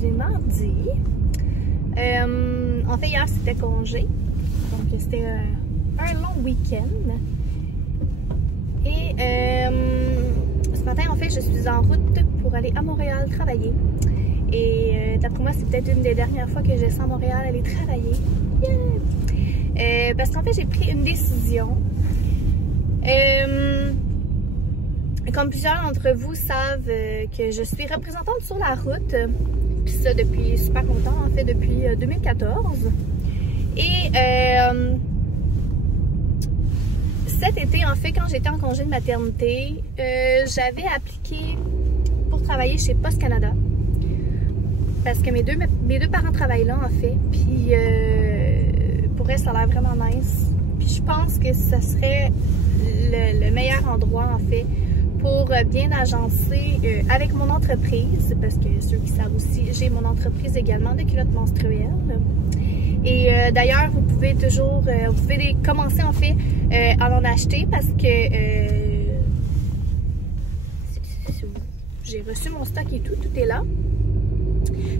aujourd'hui mardi. En fait, hier c'était congé. Donc c'était un long week-end. Et ce matin, en fait, je suis en route pour aller à Montréal travailler. Et d'après moi, c'est peut-être une des dernières fois que je descends à Montréal aller travailler. Yeah! Parce qu'en fait, j'ai pris une décision. Comme plusieurs d'entre vous savent que je suis représentante sur la route. Puis ça depuis super longtemps, en fait, depuis 2014. Et cet été, en fait, quand j'étais en congé de maternité, j'avais appliqué pour travailler chez Post Canada. Parce que mes deux parents travaillent là, en fait. Puis pour eux, ça a l'air vraiment nice. Puis je pense que ce serait le meilleur endroit, en fait, pour bien agencer avec mon entreprise. Parce que ceux qui savent aussi, j'ai mon entreprise également de culottes menstruelles. Et d'ailleurs, vous pouvez toujours, vous pouvez commencer en fait à en acheter parce que j'ai reçu mon stock et tout est là.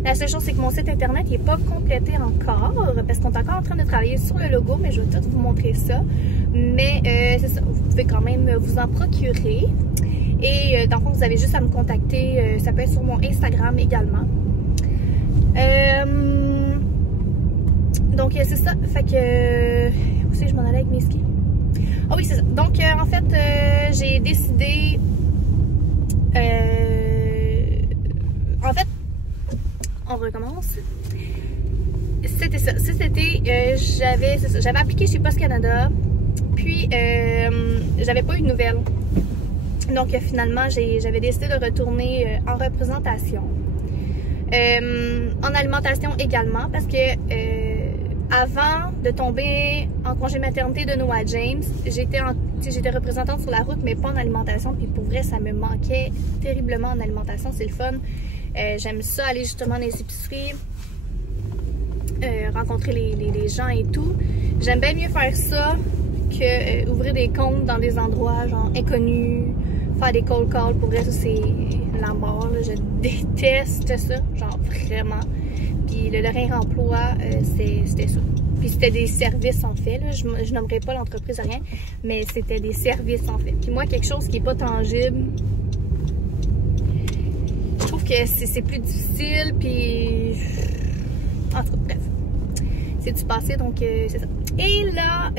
La seule chose, c'est que mon site internet n'est pas complété encore parce qu'on est encore en train de travailler sur le logo, mais je vais tout vous montrer ça. Mais c'est ça, vous pouvez quand même vous en procurer. Et dans le fond, vous avez juste à me contacter, ça peut être sur mon Instagram également. Donc c'est ça, fait que... Où c'est que je m'en allais avec mes skis? Ah oui, c'est ça. Donc en fait, j'ai décidé... En fait, on recommence. C'était ça. Cet été, j'avais appliqué chez Post Canada, puis j'avais pas eu de nouvelles. Donc finalement, j'avais décidé de retourner en représentation. En alimentation également, parce que avant de tomber en congé maternité de Noah James, j'étais représentante sur la route, mais pas en alimentation. Puis pour vrai, ça me manquait terriblement en alimentation. C'est le fun. J'aime ça, aller justement dans les épiceries, rencontrer les gens et tout. J'aime bien mieux faire ça que ouvrir des comptes dans des endroits genre inconnus, faire des cold calls. Pour vrai, ça c'est la mort, là. Je déteste ça, genre vraiment. Puis le réemploi, c'était ça. Puis c'était des services en fait, là. Je nommerai pas l'entreprise rien, mais c'était des services en fait. Puis moi, quelque chose qui est pas tangible, je trouve que c'est plus difficile, puis en tout cas, bref. C'est du passé, donc c'est ça. Et là,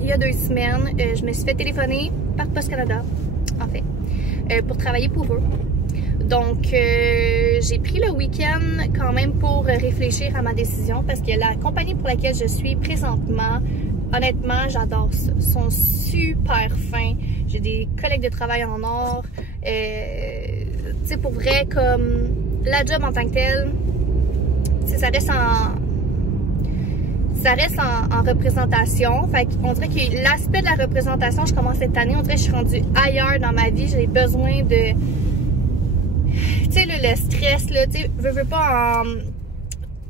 il y a 2 semaines, je me suis fait téléphoner par Post Canada, en fait, pour travailler pour eux. Donc, j'ai pris le week-end quand même pour réfléchir à ma décision parce que la compagnie pour laquelle je suis présentement, honnêtement, j'adore ça. Ils sont super fins. J'ai des collègues de travail en or. Tu sais, pour vrai, comme la job en tant que telle, ça reste en représentation. Fait qu'on dirait que l'aspect de la représentation, je commence cette année, on dirait que je suis rendue ailleurs dans ma vie. J'ai besoin de... Tu sais, le stress, là, tu sais, veux pas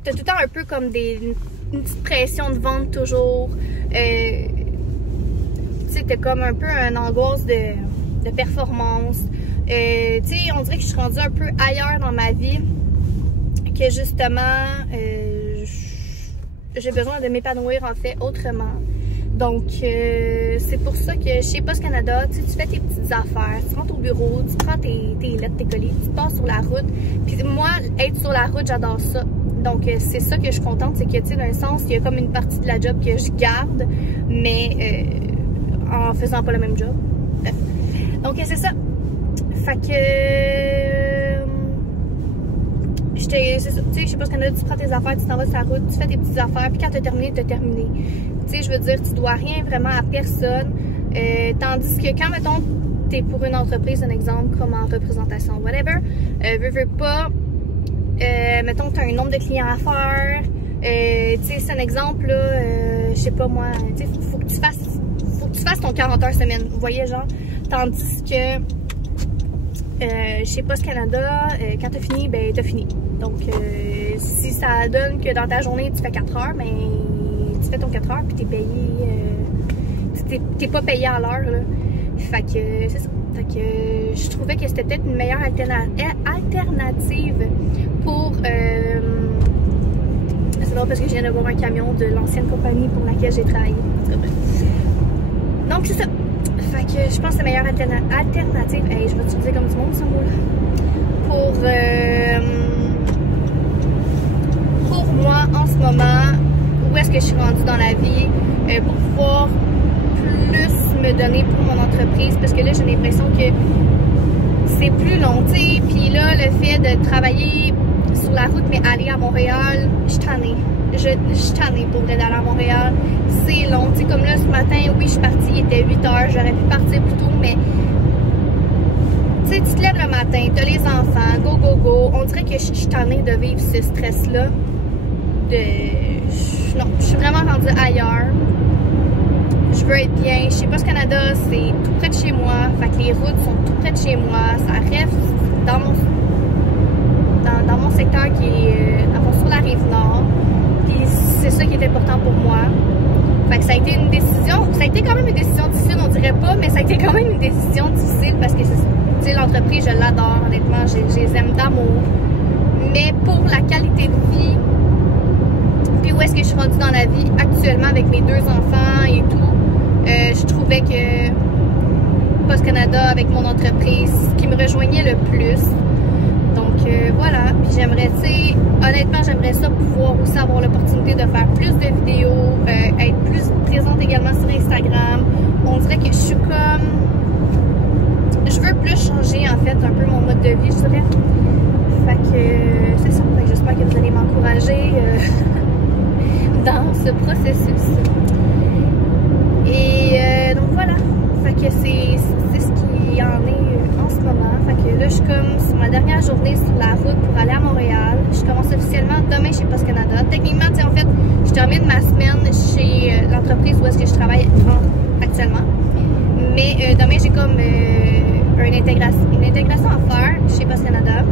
t'as tout le temps un peu comme une petite pression de vente toujours. Tu sais, t'as comme un peu une angoisse de performance. Tu sais, on dirait que je suis rendue un peu ailleurs dans ma vie. Que justement, j'ai besoin de m'épanouir en fait autrement. Donc, c'est pour ça que chez Post Canada, tu fais tes petites affaires, tu rentres au bureau, tu prends tes lettres, tes colis, tu pars sur la route. Puis moi, être sur la route, j'adore ça. Donc, c'est ça que je suis contente, c'est que, tu sais, dans un sens, il y a comme une partie de la job que je garde, mais en faisant pas le même job. Bref. Donc, c'est ça. Fait que... c'est ça, tu sais, je sais pas ce qu'on a dit, tu prends tes affaires, tu t'en vas sur la route, tu fais tes petites affaires, puis quand t'as terminé, t'as terminé. Tu sais, je veux dire, tu dois rien vraiment à personne. Tandis que quand, mettons, t'es pour une entreprise, un exemple, comme en représentation, whatever, veux pas, mettons que t'as un nombre de clients à faire, tu sais, c'est un exemple, là, je sais pas moi, tu sais, faut que tu fasses ton 40 heures semaine, vous voyez, genre, tandis que chez Post Canada, quand t'as fini, ben t'as fini. Donc, si ça donne que dans ta journée, tu fais 4 heures, ben tu fais ton 4 heures, puis t'es payé... t'es pas payé à l'heure, là. Fait que c'est ça. Fait que je trouvais que c'était peut-être une meilleure alternative pour... c'est drôle parce que je viens de voir un camion de l'ancienne compagnie pour laquelle j'ai travaillé. Donc c'est ça. Fait que je pense que c'est la meilleure alternative. Hey, je vais utiliser comme du monde ce mot-là. Pour moi en ce moment, où est-ce que je suis rendue dans la vie, pour pouvoir plus me donner pour mon entreprise, parce que là j'ai l'impression que c'est plus long, tu sais. Puis là, le fait de travailler sur la route mais aller à Montréal, je suis tannée. Je suis tannée pour d'aller à Montréal. C'est long, tu sais, comme là ce matin, oui, je suis partie, il était 8 h, j'aurais pu partir plus tôt, mais tu sais, tu te lèves le matin, t'as les enfants, go, go, go. On dirait que je suis tannée de vivre ce stress-là. Non, je suis vraiment rendue ailleurs. Je veux être bien. Chez Post Canada, c'est tout près de chez moi. Fait que les routes sont tout près de chez moi. Ça reste dans mon secteur qui est sur la Rive-Nord. Puis c'est ça qui est important pour moi. Fait que ça a été une décision. Ça a été quand même une décision difficile, on dirait pas, mais ça a été quand même une décision difficile parce que c'est l'entreprise, je l'adore, honnêtement. Je les aime d'amour. Mais pour la qualité de vie, puis où est-ce que je suis rendue dans la vie actuellement avec mes 2 enfants et tout, je trouvais que Post Canada, avec mon entreprise, qui me rejoignait le plus. Donc voilà, puis j'aimerais, tu sais, honnêtement, j'aimerais ça pouvoir aussi avoir l'opportunité de faire plus de vidéos, être plus présente également sur Instagram. On dirait que je suis comme... Je veux plus changer, en fait, un peu mon mode de vie, je dirais. Fait que c'est ça. Fait que j'espère que vous allez m'encourager dans ce processus. Et donc voilà. Fait que c'est ce qui en est en ce moment. Fait que là, je suis comme sur ma dernière journée sur la route pour aller à Montréal. Je commence officiellement demain chez Post Canada. Techniquement, tu sais, en fait, je termine ma semaine chez l'entreprise où est-ce que je travaille actuellement. Mais demain, j'ai comme une intégration à faire chez Post Canada.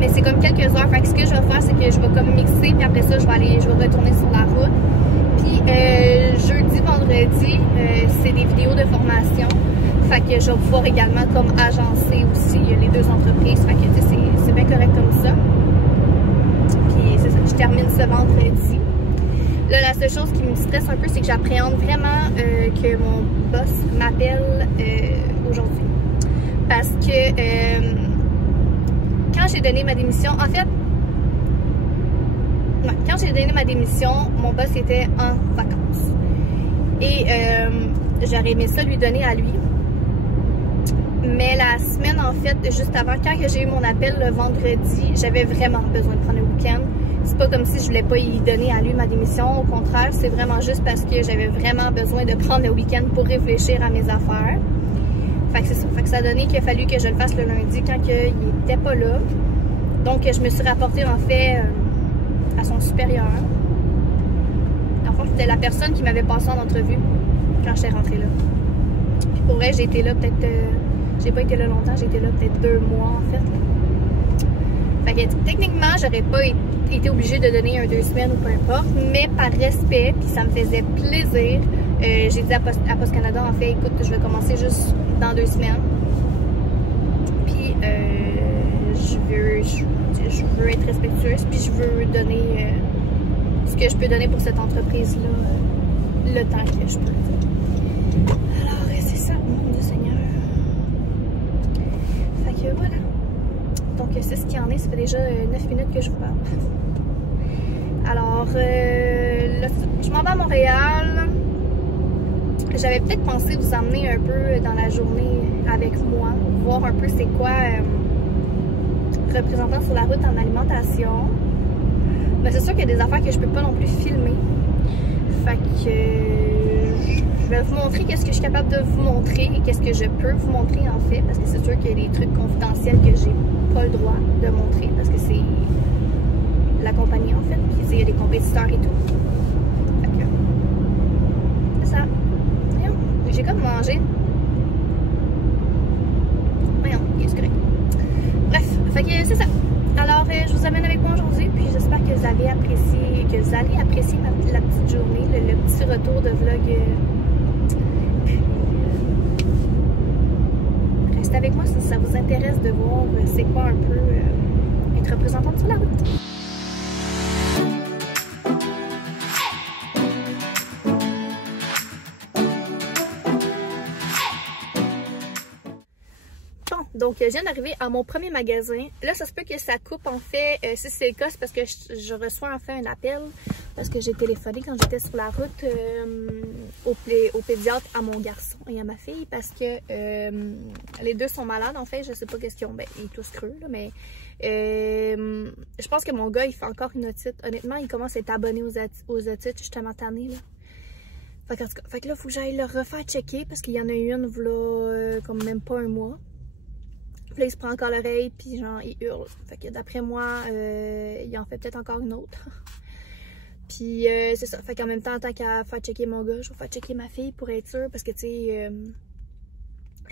Mais c'est comme quelques heures. Fait que ce que je vais faire, c'est que je vais comme mixer. Puis après ça, je vais retourner sur la route. Puis jeudi, vendredi, c'est des vidéos de formation. Fait que je vais pouvoir également comme agencer aussi les 2 entreprises. Fait que c'est bien correct comme ça. Puis c'est ça, je termine ce vendredi. Là, la seule chose qui me stresse un peu, c'est que j'appréhende vraiment que mon boss m'appelle aujourd'hui. Parce que quand j'ai donné ma démission, en fait, quand j'ai donné ma démission, mon boss était en vacances. Et j'aurais aimé ça lui donner à lui. Mais la semaine, en fait, juste avant, quand j'ai eu mon appel le vendredi, j'avais vraiment besoin de prendre le week-end. C'est pas comme si je voulais pas y donner à lui ma démission. Au contraire, c'est vraiment juste parce que j'avais vraiment besoin de prendre le week-end pour réfléchir à mes affaires. Fait que c'est ça. Fait que ça a donné qu'il a fallu que je le fasse le lundi quand il était pas là. Donc, je me suis rapportée, en fait, à son supérieur. En fait, c'était la personne qui m'avait passé en entrevue quand j'étais rentrée là. Puis pour vrai, j'ai été là peut-être... j'ai pas été là longtemps, j'ai été là peut-être 2 mois, en fait. Fait que techniquement, j'aurais pas été obligée de donner un 2 semaines ou peu importe, mais par respect, puis ça me faisait plaisir, j'ai dit à Post Canada, en fait, écoute, je vais commencer juste dans 2 semaines. Puis je veux être respectueuse, puis je veux donner ce que je peux donner pour cette entreprise-là, le temps que je peux. Alors, c'est ça, mon Dieu Seigneur. Fait que voilà. Donc, c'est ce qu'il y en est. Ça fait déjà 9 minutes que je vous parle. Alors, là, je m'en vais à Montréal. J'avais peut-être pensé vous emmener un peu dans la journée avec moi, voir un peu c'est quoi représentant sur la route en alimentation. Mais c'est sûr qu'il y a des affaires que je peux pas non plus filmer. Fait que je vais vous montrer qu'est-ce que je suis capable de vous montrer et qu'est-ce que je peux vous montrer en fait, parce que c'est sûr qu'il y a des trucs confidentiels que j'ai pas le droit de montrer parce que c'est la compagnie en fait, puis il y a des compétiteurs et tout. Fait que c'est ça. Voyons, j'ai comme mangé. Voyons, c'est correct. Bref, fait que c'est ça. Alors, je vous amène avec moi aujourd'hui, puis j'espère que vous avez apprécié, la petite journée, le petit retour de vlog. restez avec moi si ça vous intéresse de voir c'est quoi un peu être représentante sur la route. Donc, je viens d'arriver à mon premier magasin. Là, ça se peut que ça coupe, en fait. Si c'est le cas, c'est parce que je reçois en fait un appel. Parce que j'ai téléphoné quand j'étais sur la route au pédiatre à mon garçon et à ma fille. Parce que les deux sont malades, en fait. Je sais pas qu'est-ce qu'ils ont. Ben, ils sont tous creux, là, mais je pense que mon gars, il fait encore une otite. Honnêtement, il commence à être abonné aux otites. Je suis tellement tannée, là. Fait que là, il faut que j'aille le refaire checker parce qu'il y en a eu une, voilà, comme même pas un mois. Puis là, il se prend encore l'oreille, puis genre, il hurle. Fait que d'après moi, il en fait peut-être encore une autre. Puis c'est ça. Fait qu'en même temps, tant qu'à faire checker mon gars, je vais faire checker ma fille pour être sûre. Parce que, tu sais,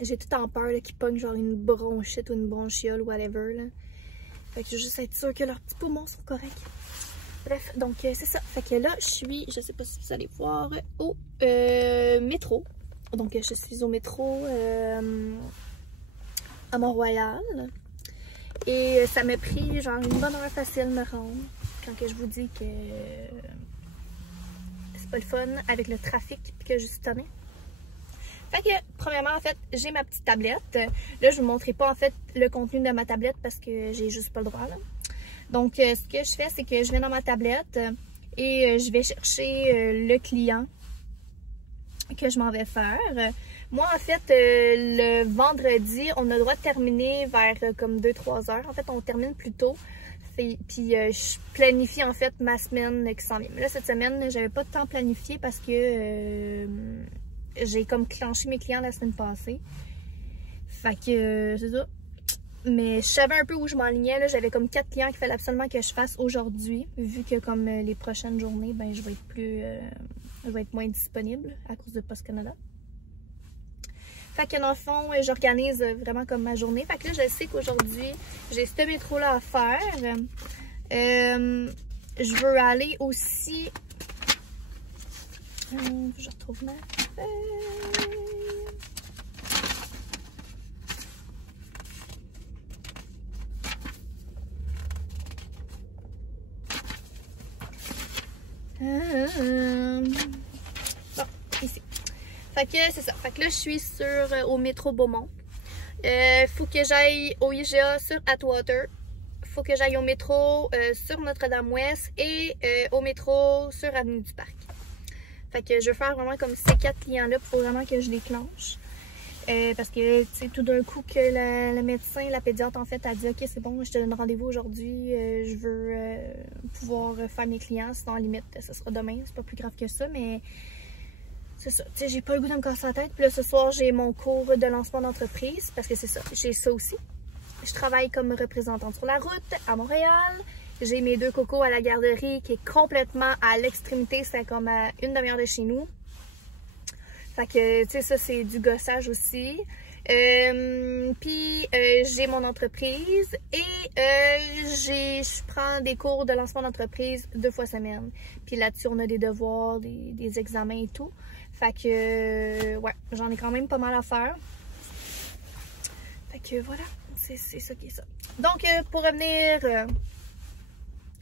j'ai tout en peur qu'il pogne genre une bronchite ou une bronchiole ou whatever. Là. Fait que je veux juste être sûre que leurs petits poumons sont corrects. Bref, donc c'est ça. Fait que là, je sais pas si vous allez voir, au métro. Donc je suis au métro à Mont-Royal. Et ça m'a pris genre une bonne heure facile me rendre. Quand que je vous dis que c'est pas le fun avec le trafic et que je suis tannée. Fait que, premièrement, en fait, j'ai ma petite tablette. Là, je vous montrerai pas, en fait, le contenu de ma tablette parce que j'ai juste pas le droit, là. Donc, ce que je fais, c'est que je vais dans ma tablette et je vais chercher le client que je m'en vais faire. Moi, en fait, le vendredi, on a le droit de terminer vers comme 2-3 heures. En fait, on termine plus tôt. Puis, je planifie, en fait, ma semaine qui s'en vient. Mais là, cette semaine, j'avais pas de temps planifié parce que j'ai comme clenché mes clients la semaine passée. Fait que, c'est ça. Mais je savais un peu où je m'enlignais. J'avais comme 4 clients qu'il fallait absolument que je fasse aujourd'hui. Vu que comme les prochaines journées, ben je vais être moins disponible à cause de Post Canada. Fait que dans le fond, j'organise vraiment comme ma journée. Fait que là, je sais qu'aujourd'hui, j'ai ce métro-là à faire. Je veux aller aussi... je retrouve ma feuille. Bon, ici. Fait que c'est ça. Fait que là, je suis au métro Beaumont. Faut que j'aille au IGA sur Atwater. Faut que j'aille au métro sur Notre-Dame-Ouest et au métro sur Avenue du Parc. Fait que je veux faire vraiment comme ces 4 clients-là. Il faut vraiment que je les clenche. Parce que, tu sais, tout d'un coup que le médecin, la pédiatre, en fait, a dit « Ok, c'est bon, je te donne rendez-vous aujourd'hui. Je veux pouvoir faire mes clients. Sinon, à la limite, ça sera demain. C'est pas plus grave que ça, mais c'est ça. Tu sais, j'ai pas le goût de me casser la tête. Puis là, ce soir, j'ai mon cours de lancement d'entreprise. Parce que c'est ça, j'ai ça aussi. Je travaille comme représentante sur la route à Montréal. J'ai mes 2 cocos à la garderie qui est complètement à l'extrémité. C'est comme à une demi-heure de chez nous. Fait que, tu sais, ça, c'est du gossage aussi. Puis, j'ai mon entreprise et je prends des cours de lancement d'entreprise 2 fois semaine. Puis là-dessus, on a des devoirs, des examens et tout. Fait que, ouais, j'en ai quand même pas mal à faire. Fait que, voilà, c'est ça qui est ça. Donc, pour revenir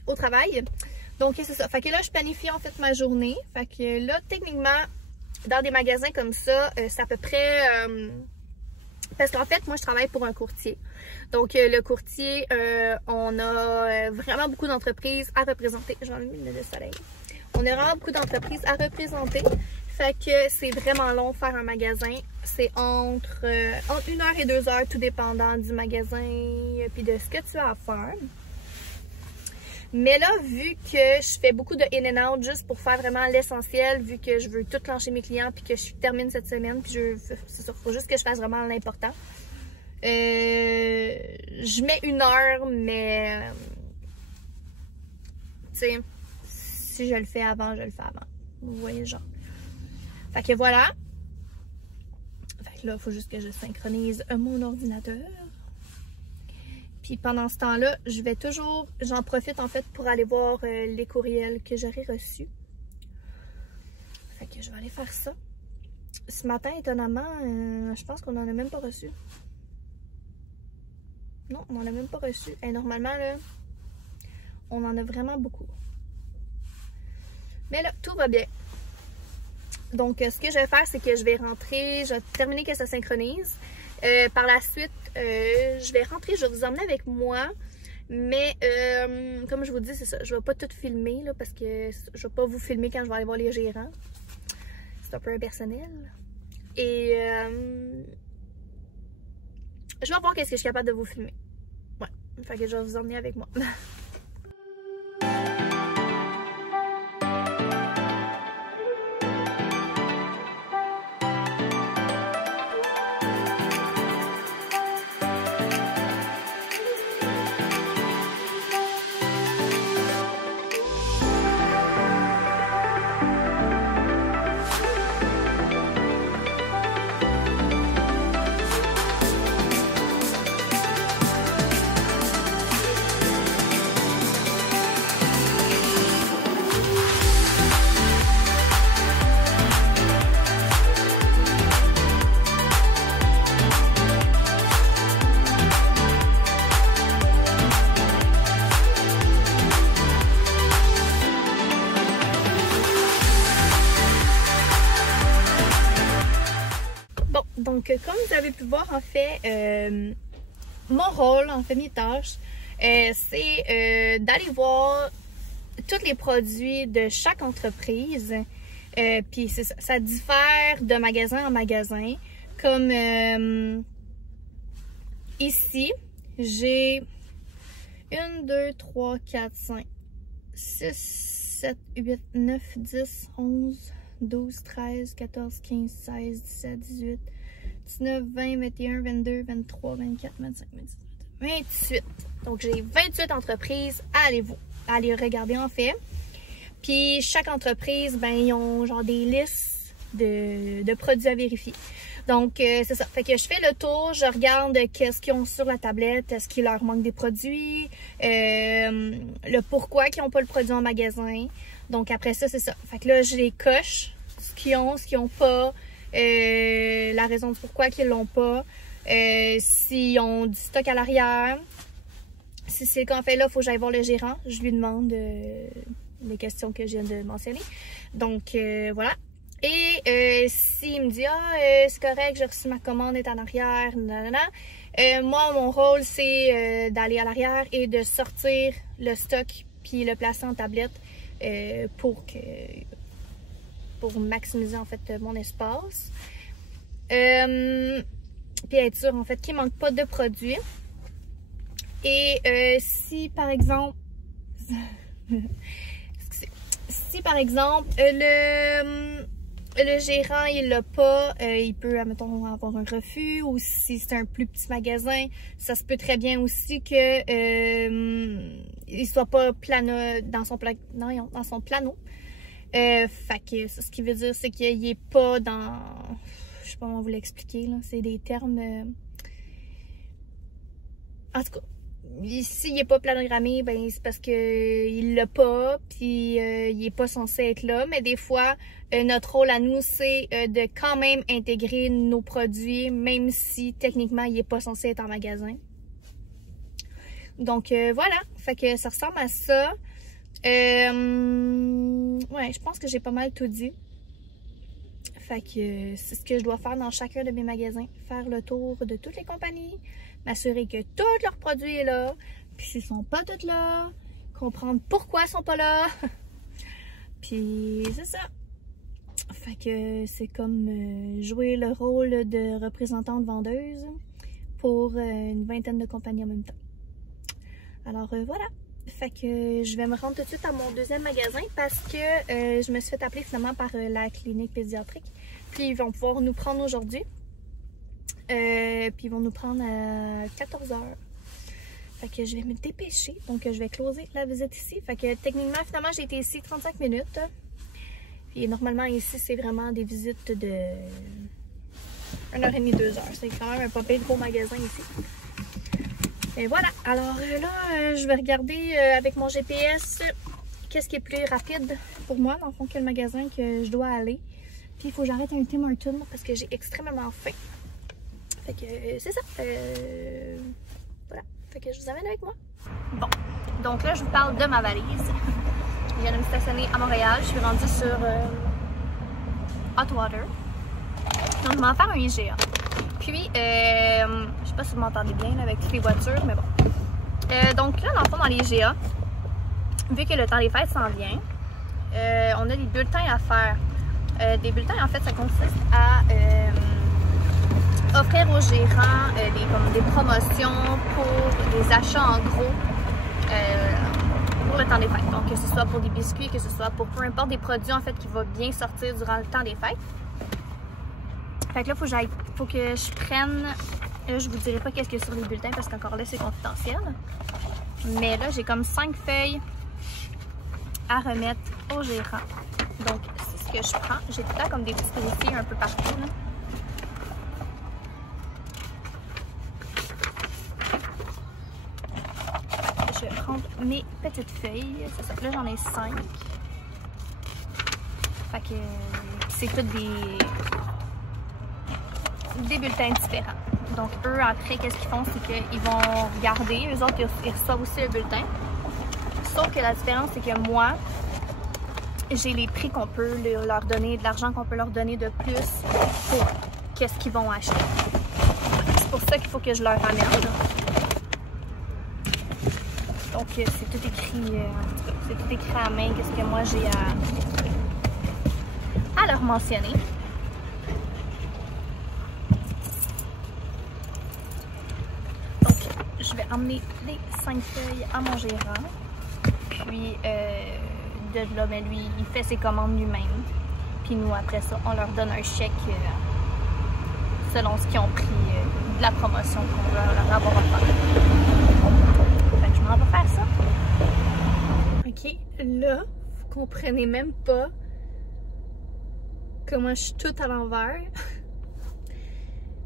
au travail, donc, c'est ça. Fait que là, je planifie en fait ma journée. Fait que là, techniquement, dans des magasins comme ça, c'est à peu près... parce qu'en fait, moi, je travaille pour un courtier. Donc, le courtier, on a vraiment beaucoup d'entreprises à représenter. J'ai enlevé une lumière de soleil. On a vraiment beaucoup d'entreprises à représenter. Fait que c'est vraiment long faire un magasin. C'est entre 1 heure et 2 heures, tout dépendant du magasin puis de ce que tu as à faire. Mais là, vu que je fais beaucoup de in and out juste pour faire vraiment l'essentiel, vu que je veux tout clencher mes clients puis que je termine cette semaine, puis c'est sûr, faut juste que je fasse vraiment l'important. Je mets 1 heure, mais tu sais, si je le fais avant, je le fais avant. Vous voyez, genre. Fait que voilà. Fait que là, il faut juste que je synchronise mon ordinateur. Puis pendant ce temps-là, j'en profite en fait pour aller voir les courriels que j'aurais reçus. Fait que je vais aller faire ça. Ce matin, étonnamment, je pense qu'on en a même pas reçu. Non, on n'en a même pas reçu. Et normalement, là, on en a vraiment beaucoup. Mais là, tout va bien. Donc, ce que je vais faire, c'est que je vais rentrer, je vais terminer que ça synchronise. Par la suite, je vais rentrer, je vais vous emmener avec moi. Mais, comme je vous dis, c'est ça, je vais pas tout filmer, là, parce que je vais pas vous filmer quand je vais aller voir les gérants. C'est un peu impersonnel. Et, je vais voir qu'est-ce que je suis capable de vous filmer. Ouais, fait que je vais vous emmener avec moi. Donc, comme vous avez pu voir, en fait, mon rôle, en fait, mes tâches, c'est d'aller voir tous les produits de chaque entreprise. Puis, ça diffère de magasin en magasin. Comme ici, j'ai 1, 2, 3, 4, 5, 6, 7, 8, 9, 10, 11, 12, 13, 14, 15, 16, 17, 18, 19, 20, 21, 22, 23, 24, 25, 26, 28. Donc, j'ai 28 entreprises à aller regarder, en fait. Puis, chaque entreprise, ben, ils ont genre des listes de produits à vérifier. Donc, c'est ça. Fait que je fais le tour, je regarde qu'est-ce qu'ils ont sur la tablette, est-ce qu'il leur manque des produits, le pourquoi qu'ils n'ont pas le produit en magasin. Donc, après ça, c'est ça. Fait que là, je les coche, ce qu'ils ont pas, la raison du pourquoi qu'ils l'ont pas, s'ils ont du stock à l'arrière. Si c'est qu'en fait là, il faut que j'aille voir le gérant. Je lui demande les questions que je viens de mentionner. Donc, voilà. Et s'il me dit « Ah, c'est correct, j'ai reçu ma commande, est en arrière, nanana. » Moi, mon rôle, c'est d'aller à l'arrière et de sortir le stock puis le placer en tablette pour maximiser, en fait, mon espace. Puis être sûr, en fait, qu'il ne manque pas de produits. Et si, par exemple... si, par exemple, le gérant, il l'a pas, il peut, admettons, avoir un refus, ou si c'est un plus petit magasin, ça se peut très bien aussi que il soit pas dans son plano. Fait que ça, ce qui veut dire, c'est qu'il est pas dans... Je sais pas comment vous l'expliquer, là. C'est des termes... En tout cas, s'il n'est pas planogrammé, ben c'est parce qu'il l'a pas, puis il est pas censé être là. Mais des fois, notre rôle à nous, c'est de quand même intégrer nos produits, même si techniquement, il n'est pas censé être en magasin. Donc voilà, fait que ça ressemble à ça. Ouais, je pense que j'ai pas mal tout dit. Fait que c'est ce que je dois faire dans chacun de mes magasins. Faire le tour de toutes les compagnies, m'assurer que tous leurs produits sont là, puis s'ils sont pas tous là, comprendre pourquoi ils sont pas là. Puis c'est ça. Fait que c'est comme jouer le rôle de représentante vendeuse pour une vingtaine de compagnies en même temps. Alors voilà. Fait que je vais me rendre tout de suite à mon deuxième magasin parce que je me suis fait appeler finalement par la clinique pédiatrique. Puis ils vont pouvoir nous prendre aujourd'hui. Puis ils vont nous prendre à 14 h. Fait que je vais me dépêcher. Donc je vais closer la visite ici. Fait que techniquement, finalement, j'ai été ici 35 minutes. Puis normalement, ici, c'est vraiment des visites de 1h30, 2 h. C'est quand même un pas pire gros magasin ici. Et voilà, alors là, je vais regarder avec mon GPS qu'est-ce qui est plus rapide pour moi, dans le fond, que le magasin que je dois aller. Puis il faut que j'arrête un Tim Hortons parce que j'ai extrêmement faim. Fait que c'est ça. Voilà. que je vous amène avec moi. Bon, donc là je vous parle de ma valise. Je viens de me stationner à Montréal, je suis rendue sur Hotwater. Donc je vais en faire un IGA. Puis, je sais pas si vous m'entendez bien là, avec toutes les voitures, mais bon. Donc là, dans le fond, dans les IGA, vu que le temps des fêtes s'en vient, on a des bulletins à faire. Des bulletins, en fait, ça consiste à offrir aux gérants des promotions pour des achats en gros pour le temps des fêtes. Donc, que ce soit pour des biscuits, que ce soit pour peu importe des produits, en fait, qui vont bien sortir durant le temps des fêtes. Fait que là, faut que je prenne... je vous dirai pas qu'est-ce qu'il y a sur les bulletins parce qu'encore là, c'est confidentiel. Mais là, j'ai comme 5 feuilles à remettre au gérant. Donc, c'est ce que je prends. J'ai tout le temps comme des petits dossiers un peu partout, là. Je vais prendre mes petites feuilles. C'est ça. Là, j'en ai 5. Fait que c'est toutes des bulletins différents. Donc eux, après, qu'est-ce qu'ils font? C'est qu'ils vont regarder. Eux autres, ils reçoivent aussi le bulletin. Sauf que la différence, c'est que moi, j'ai les prix qu'on peut leur donner, de l'argent qu'on peut leur donner de plus pour qu'est-ce qu'ils vont acheter. C'est pour ça qu'il faut que je leur ramène. Donc c'est tout écrit, c'est tout écrit à main, qu'est-ce que moi j'ai à leur mentionner. Je vais emmener les 5 feuilles à mon gérant. Puis, de là, ben, lui, il fait ses commandes lui-même. Puis nous, après ça, on leur donne un chèque selon ce qu'ils ont pris de la promotion qu'on va leur avoir offert. Fait que je m'en vais faire ça. Ok, là, vous comprenez même pas comment je suis toute à l'envers.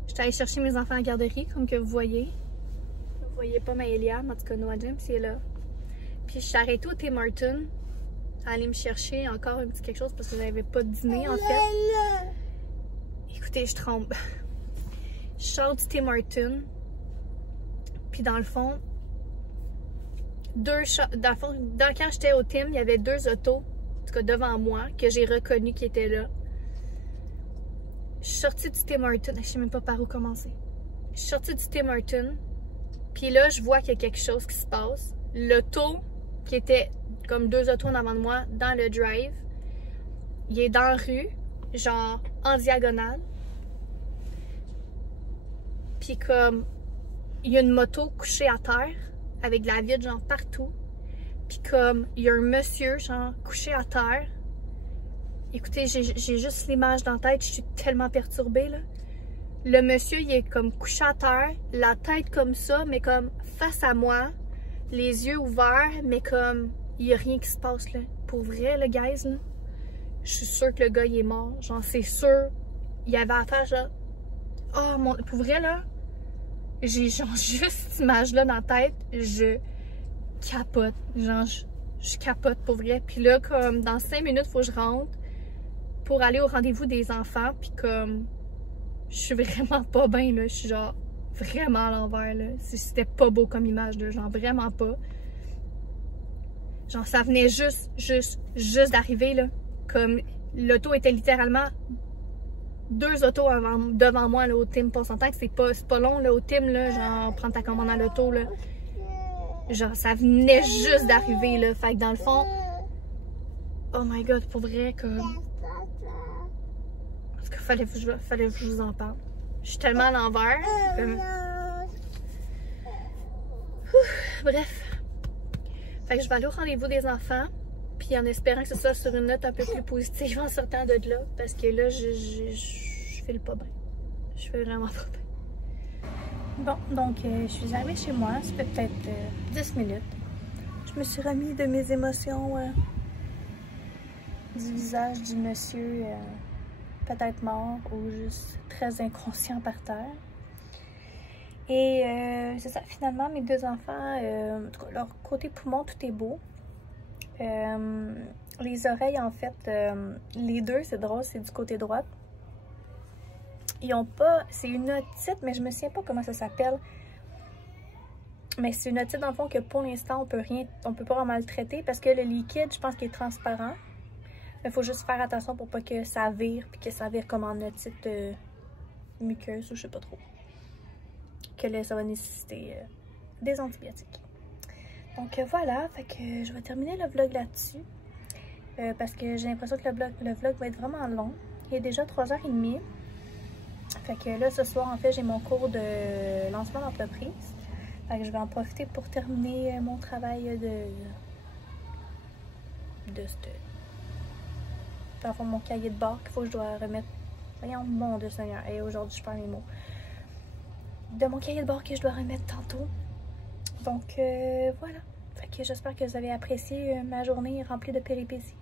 J'étais allée chercher mes enfants à la garderie, comme que vous voyez. Vous voyez pas Maëlia, en tout cas Noah James, c'est là. Puis je suis arrêtée au Tim Hortons à aller me chercher encore un petit quelque chose parce que j'avais pas de dîner en fait. Écoutez, je tremble. Je sors du Tim Hortons. Puis dans le fond, quand j'étais au Tim, il y avait 2 autos, en tout cas devant moi, que j'ai reconnu qui étaient là. Je suis sortie du Tim Hortons, je sais même pas par où commencer. Je suis sortie du Tim Hortons. Puis là, je vois qu'il y a quelque chose qui se passe. L'auto, qui était comme 2 autos en avant de moi, dans le drive, il est dans la rue, genre en diagonale. Puis comme, il y a une moto couchée à terre, avec de la vitre genre partout. Puis comme, il y a un monsieur, genre, couché à terre. Écoutez, j'ai juste l'image dans la tête, je suis tellement perturbée, là. Le monsieur, il est comme couché à terre, la tête comme ça, mais comme face à moi, les yeux ouverts, mais comme il n'y a rien qui se passe là. Pour vrai, le guys, là, je suis sûre que le gars, il est mort. Genre, c'est sûr, il avait affaire, genre, oh mon, pour vrai, là, j'ai genre juste cette image-là dans la tête, je capote. Genre, je capote pour vrai. Puis là, comme dans 5 minutes, il faut que je rentre pour aller au rendez-vous des enfants, puis comme... Je suis vraiment pas bien, là. Je suis genre vraiment à l'envers, là. C'était pas beau comme image, là. Genre vraiment pas. Genre ça venait juste d'arriver, là. Comme l'auto était littéralement 2 autos devant moi, là, au Tim. Pour s'entendre que c'est pas long, là, au Tim, là. Genre prendre ta commande à l'auto, là. Genre ça venait juste d'arriver, là. Fait que dans le fond... Oh my god, pour vrai, comme... Fallait que je vous en parle. Je suis tellement à l'envers. Bref. Fait que je vais aller au rendez-vous des enfants. Puis en espérant que ce soit sur une note un peu plus positive en sortant de là. Parce que là, je file pas bien. Je fais vraiment pas bien. Bon, donc je suis arrivée chez moi. Ça fait peut-être 10 minutes. Je me suis remis de mes émotions du visage du monsieur... peut-être mort ou juste très inconscient par terre. Et c'est ça, finalement, mes 2 enfants, en tout cas, leur côté poumon, tout est beau. Les oreilles, en fait, les 2, c'est drôle, c'est du côté droit. Ils ont pas, c'est une otite, mais je me souviens pas comment ça s'appelle. Mais c'est une otite dans le fond que pour l'instant on peut pas vraiment le traiter parce que le liquide, je pense qu'il est transparent. Il faut juste faire attention pour pas que ça vire, puis que ça vire comme en otite muqueuse ou je sais pas trop. Que là, ça va nécessiter des antibiotiques. Donc voilà, fait que je vais terminer le vlog là-dessus. Parce que j'ai l'impression que le vlog va être vraiment long. Il est déjà 3h30. Fait que là, ce soir, en fait, j'ai mon cours de lancement d'entreprise. Fait que je vais en profiter pour terminer mon travail dans le fond, mon cahier de bord qu'il faut que je dois remettre. Voyons, mon Dieu Seigneur. Et aujourd'hui, je perds mes mots. De mon cahier de bord que je dois remettre tantôt. Donc, voilà. Fait que j'espère que vous avez apprécié ma journée remplie de péripéties.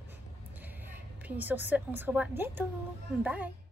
Puis sur ce, on se revoit bientôt. Bye!